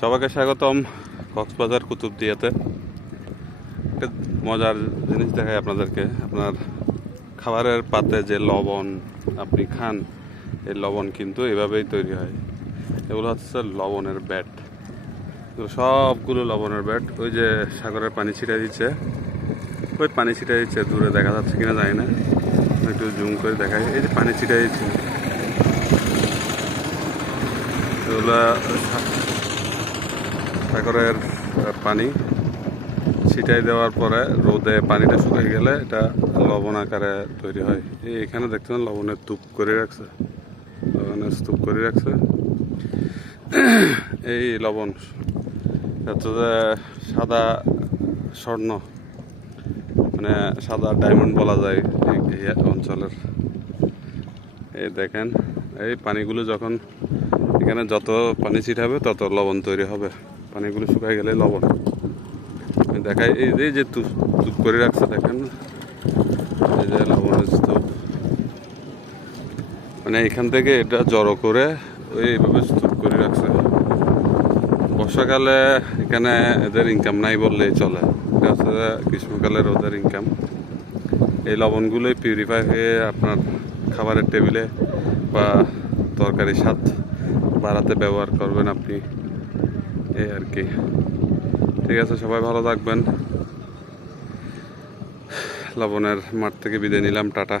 সবাইকে স্বাগতম কক্সবাজার কুতুবদিয়াতে। একটা মজার জিনিস দেখাই আপনাদেরকে। আপনার খাবারের পাতে যে লবণ আপনি খান, এই লবণ কিন্তু এভাবেই তৈরি হয়। এগুলো হচ্ছে লবণের ব্যাট। সবগুলো লবণের ব্যাট। ওই যে সাগরের পানি ছিটাই দিচ্ছে, ওই পানি ছিটাই দিচ্ছে, দূরে দেখা যাচ্ছে কিনা জানি না, একটু জুম করে দেখাই। এই যে পানি ছিটাই দিচ্ছে, এগুলো সাগরের পানি ছিটাই দেওয়ার পরে রোদে পানিটা শুকিয়ে গেলে এটা লবণ আকারে তৈরি হয়। এখানে দেখছেন লবণের স্তূপ করে রাখছে, লবণের স্তূপ করে রাখছে। এই লবণ হচ্ছে যে সাদা স্বর্ণ, মানে সাদা ডায়মন্ড বলা যায় এই অঞ্চলের। এই দেখেন, এই পানিগুলো যখন এখানে যত পানি ছিটাবে তত লবণ তৈরি হবে। পানিগুলো শুকায় গেলে লবণ দেখায়। এই যে স্তূপ করে রাখছে, দেখেন না, এই যে লবণের স্তূপ, মানে এখান থেকে এটা জড়ো করে এইভাবে স্তূপ করে রাখছে। বর্ষাকালে এখানে এদের ইনকাম নাই বললেই চলে, এটা হচ্ছে গ্রীষ্মকালের ওদের ইনকাম। এই লবণগুলোই পিউরিফাই হয়ে আপনার খাবারের টেবিলে বা তরকারি স্বাদ বাড়াতে ব্যবহার করবেন আপনি, এই আর কি। ঠিক আছে, সবাই ভালো থাকবেন। লবণের মাঠ থেকে বিদায় নিলাম, টাটা।